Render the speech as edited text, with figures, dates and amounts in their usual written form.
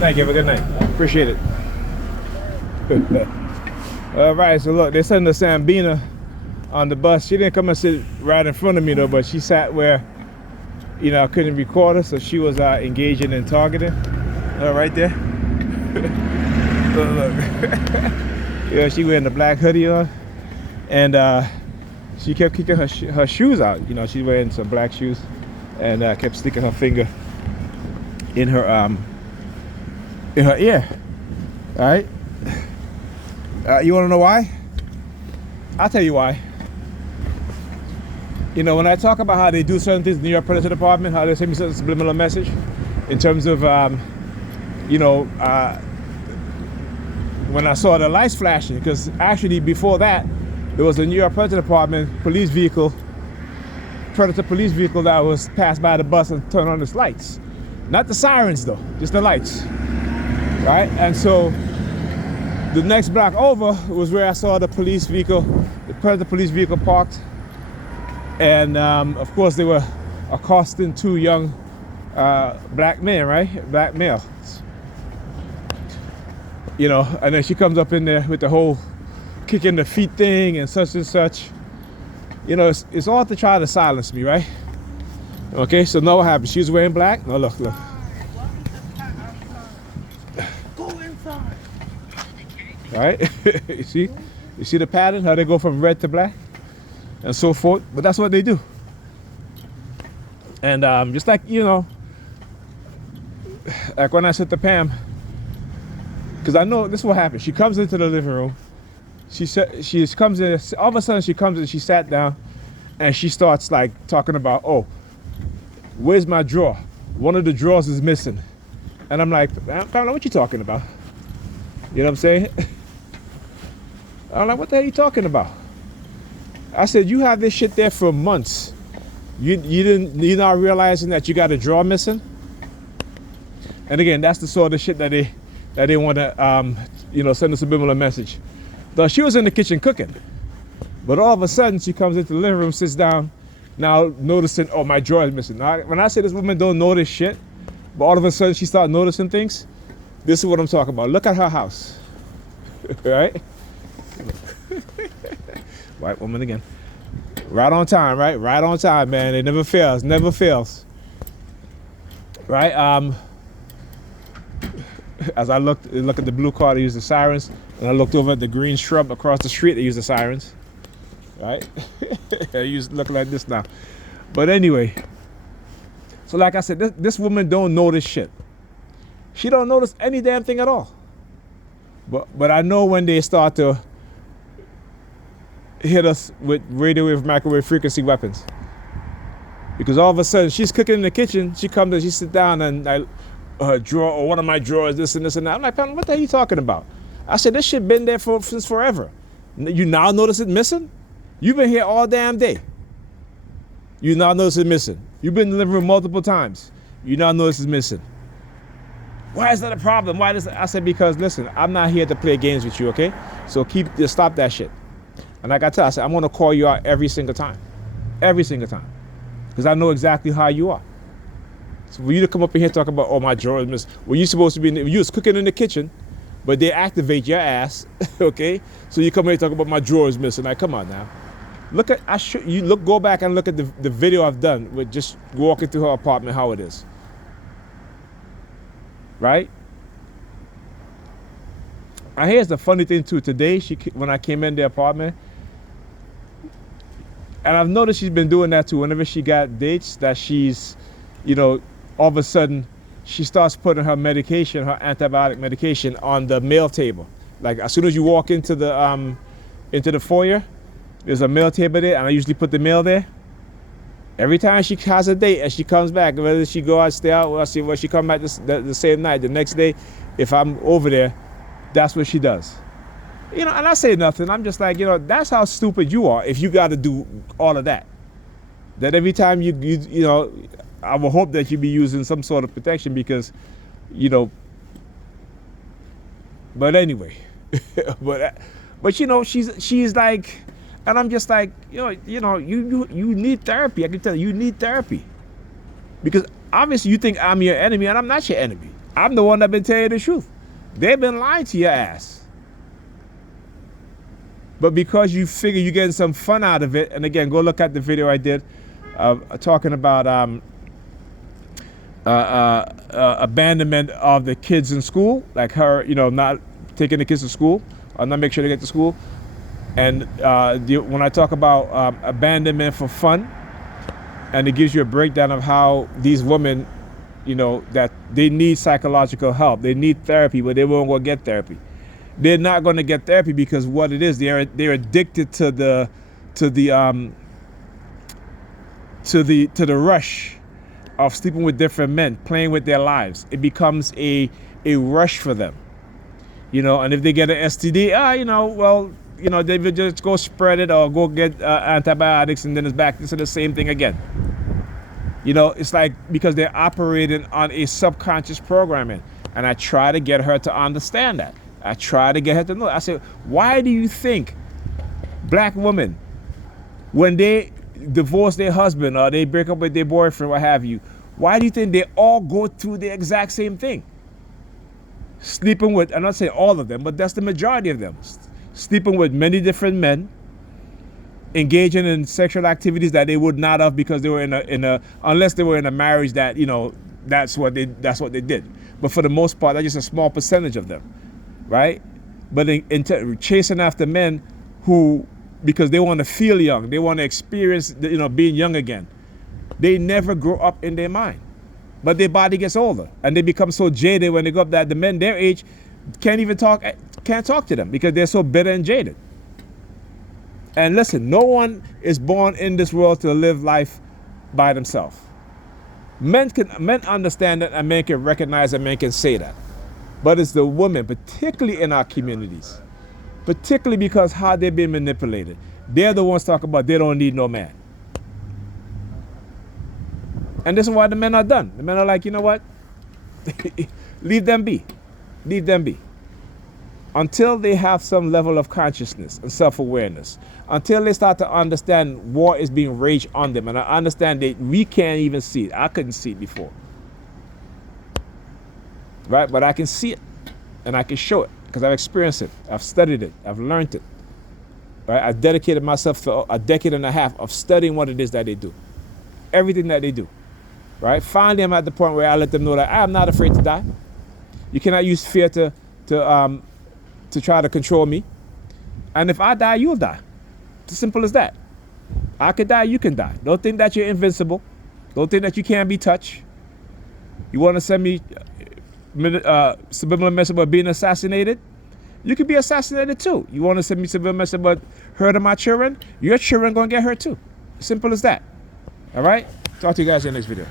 Thank you. Have a good night. Appreciate it. All right, so look, they sent the Sambina on the bus. She didn't come and sit right in front of me though, but she sat where, you know, I couldn't record her, so she was engaging in targeting. Right there. Look. Yeah, she wearing the black hoodie on, and she kept kicking her shoes out. You know, she's wearing some black shoes, and kept sticking her finger in her ear. All right. You want to know why? I'll tell you why. You know, when I talk about how they do certain things in the New York Predator Department, how they send me certain subliminal message in terms of, you know, when I saw the lights flashing, because actually before that, there was a New York Predator Department police vehicle, Predator police vehicle that was passed by the bus and turned on its lights. Not the sirens though, just the lights, right? And so the next block over was where I saw the police vehicle, the Predator police vehicle parked. And of course they were accosting two young black men, right? Black males. You know, and then she comes up in there with the whole kicking the feet thing and such. You know, it's all to try to silence me, right? Okay, so now what happened? She was wearing black. Oh, look. Go inside. All right, you see the pattern, how they go from red to black and so forth. But that's what they do. And just like, you know, like when I said to Pam, because I know this is what happened. She comes into the living room. She comes in. All of a sudden, she comes in. She sat down, and she starts like talking about, "Oh, where's my drawer? One of the drawers is missing." And I'm like, "Pamela, what you talking about?" You know what I'm saying? I'm like, "What the hell are you talking about?" I said, "You have this shit there for months. You're not realizing that you got a drawer missing." And again, that's the sort of shit that they want to, you know, send a subliminal message. Though she was in the kitchen cooking, but all of a sudden she comes into the living room, sits down, now noticing, oh, my drawer is missing. Now, when I say this woman don't notice shit, but all of a sudden she started noticing things, this is what I'm talking about. Look at her house, right? White woman again. Right on time, right? Right on time, man. It never fails, right? As I look at the blue car, they use the sirens, and I looked over at the green shrub across the street, they use the sirens, right? Looking like this now. But anyway, so like I said, this woman don't notice shit. She don't notice any damn thing at all. But I know when they start to hit us with radio wave, microwave frequency weapons. Because all of a sudden, she's cooking in the kitchen, she comes and she sits down and her drawer, or one of my drawers, this and that. I'm like, Pam, what the hell are you talking about? I said, this shit been there since forever. You now notice it missing? You've been here all damn day. You now notice it missing. You've been in the living room multiple times. You now notice it's missing. Why is that a problem? Why does I said, because listen, I'm not here to play games with you, okay? So stop that shit. And like I tell you, I said, I'm gonna call you out every single time. Every single time. Because I know exactly how you are. So for you to come up in here talking about, oh, my drawer is missing. Well, you're supposed to be, you was cooking in the kitchen, but they activate your ass, okay? So you come here talking about my drawer is missing. Like, come on now. Go back and look at the video I've done with just walking through her apartment, how it is. Right? And here's the funny thing too. Today, when I came in the apartment, and I've noticed she's been doing that too. Whenever she got dates, that she's, you know, all of a sudden, she starts putting her medication, her antibiotic medication, on the mail table. Like as soon as you walk into the foyer, there's a mail table there, and I usually put the mail there. Every time she has a date and she comes back, whether she go out, stay out, well, she come back the same night, the next day, if I'm over there, that's what she does. You know, and I say nothing. I'm just like, you know, that's how stupid you are if you got to do all of that. That every time you know, I would hope that you be using some sort of protection because, you know, but anyway, but you know, she's like, and I'm just like, you need therapy. I can tell you need therapy because obviously you think I'm your enemy and I'm not your enemy. I'm the one that been telling you the truth. They've been lying to your ass. But because you figure you're getting some fun out of it, and again, go look at the video I did talking about abandonment of the kids in school, like her, not taking the kids to school, or not make sure they get to school. And when I talk about abandonment for fun, and it gives you a breakdown of how these women, that they need psychological help, they need therapy, but they won't go get therapy. They're not going to get therapy because what it is, they're addicted to the rush of sleeping with different men, playing with their lives. It becomes a rush for them, And if they get an STD, they would just go spread it or go get antibiotics, and then it's back to the same thing again. It's like because they're operating on a subconscious programming, and I try to get her to understand that. I try to get her to know. I say, why do you think black women, when they divorce their husband or they break up with their boyfriend, what have you, why do you think they all go through the exact same thing? Sleeping with, I'm not saying all of them, but that's the majority of them. Sleeping with many different men, engaging in sexual activities that they would not have because they were unless they were in a marriage that, that's what they did. But for the most part, that's just a small percentage of them. Right? But chasing after men who, because they want to feel young, they want to experience, being young again. They never grow up in their mind, but their body gets older, and they become so jaded when they go up that the men their age can't talk to them because they're so bitter and jaded. And listen, no one is born in this world to live life by themselves. Men understand that, and men can recognize and men can say that. But it's the women, particularly in our communities, particularly because how they've been manipulated. They're the ones talking about they don't need no man. And this is why the men are done. The men are like, you know what? Leave them be. Leave them be. Until they have some level of consciousness and self-awareness, until they start to understand war is being raged on them, and I understand that we can't even see it. I couldn't see it before. Right? But I can see it, and I can show it, because I've experienced it, I've studied it, I've learned it. Right? I've dedicated myself to a decade and a half of studying what it is that they do. Everything that they do. Right? Finally, I'm at the point where I let them know that I am not afraid to die. You cannot use fear to try to control me. And if I die, you'll die. It's as simple as that. I could die, you can die. Don't think that you're invincible. Don't think that you can't be touched. You want to send me subliminal message about being assassinated? You could be assassinated too. You want to send me subliminal message about hurting my children? Your children gonna get hurt too. Simple as that. All right? Talk to you guys in the next video.